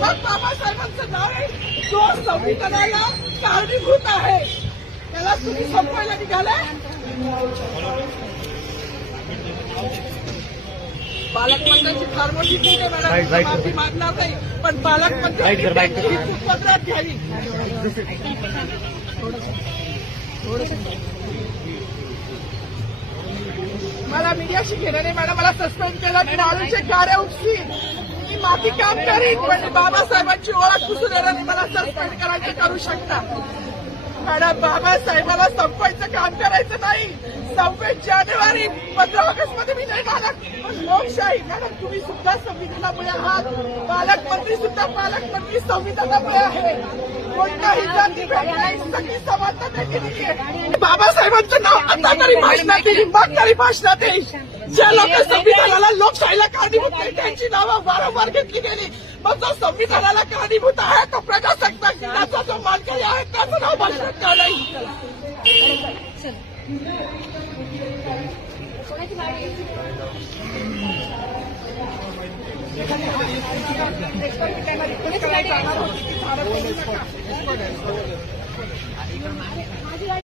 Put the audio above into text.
मग बाबासाहेबांचं नाव आहे जो संविधानाला कारणीभूत आहे त्याला तुम्ही संपवायला निघालाय. पालकमंत्र्यांची फार मोठी चूक आहे मॅडम, माफी मागणार नाही, पण पालकमंत्री पत्रात घ्यावी. मला मीडियाशी घेणं नाही मॅडम, मला सस्पेंड केलं की मालूचे कार्य उपसी मी माफी काम करीन, पण बाबासाहेबांची ओळख पुसून येणार नाही. मला सस्पेंड करायचं करू शकता मॅडम. बाबासाहेबाला संपवायचं काम करायचं नाही. 26 जानेवारी 15 ऑगस्ट मध्ये मी नाही झाला. लोकशाही मॅडम, तुम्ही सुद्धा संविधानामुळे आहात, पालकमंत्री सुद्धा पालकमंत्री संविधानामुळे आहे. कोणताही जाती भेद नाही, सगळी समानता केलेली आहे. बाबासाहेबांचं नाव आता तरी भाषणात येईल, मग तरी भाषणात येईल. ज्या लोक संविधानाला लोकशाहीला कारणीभूत नाही त्यांची नावं वारंवार घेतली गेली. मग जो संविधानाला कारणीभूत आहे तो प्रजासत्ताक दिनाचा जो मानकरी आहे त्याचं नाव भाषणात का नाही.